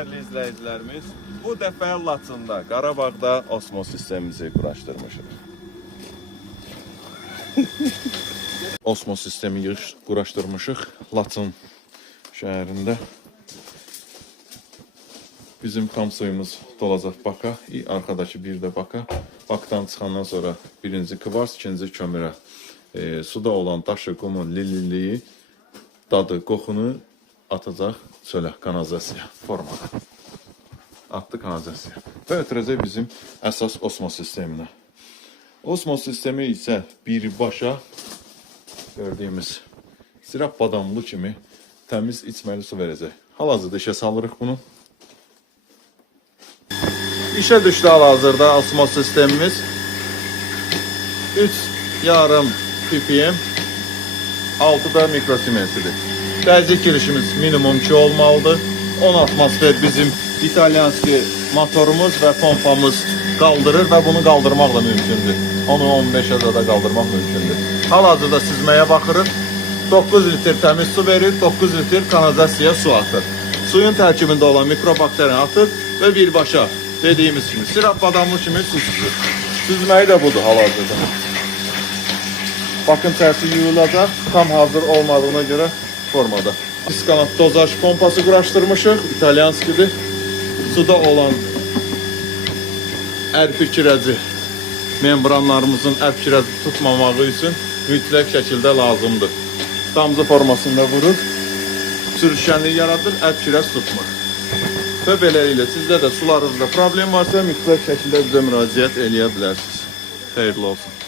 Dəyərli izləyicilərimiz, bu dəfə Laçında, Qarabağda osmos sistemimizi quraşdırmışıq. Osmos sistemi quraşdırmışıq Laçın şəhərində. Bizim tam suyumuz dolacaq baka, arkadakı bir də baka. Bakdan çıxandan sonra birinci kvars, ikinci kömürə. Suda olan daşı, qumun, lililiyi, dadı, qoxunu atacaq çölə, kanalizasiya formada. Atdı kanalizasiya. Və ötürəcək bizim əsas osmos sisteminə. Osmos sistemi isə birbaşa gördüyümüz sirap badamlı kimi təmiz içməli su verəcək. Hal-hazırda işə salırıq bunu. İşə düşdü hal-hazırda osmos sistemimiz. 3,5 ppm 6 mikrosimetridir. Təzyiq girişimiz minimum 2 olmalıdır. 10 atmosfer bizim İtalyanski motorumuz və pompamız qaldırır və bunu qaldırmaq da mümkündür. 10-15'e da qaldırmaq mümkündür. Hal-hazırda süzməyə baxırıq. 9 litr təmiz su verir, 9 litr kanalizasiya su atır. Suyun tərkibində olan mikrobakteriyanı atır və birbaşa dediğimiz kimi sirap badamlı kimi su süzür. Süzməyi də budur hal-hazırda. Bakın tərsi yuyulacaq, tam hazır olmadığına görə formada. Piskanat dozaj pompası quraşdırmışıq, İtalyanskidir. Suda olan ərfi kirəci membranlarımızın ərf kirəci tutmamağı üçün mütləq şəkildə lazımdır. Damcı formasında vurur, sürüşkənlik yaradır, ərf kirəc tutmur. Və beləliklə sizdə də sularınızda problem varsa mütləq şəkildə bizə müraciət eləyə bilərsiniz. Xeyirli olsun.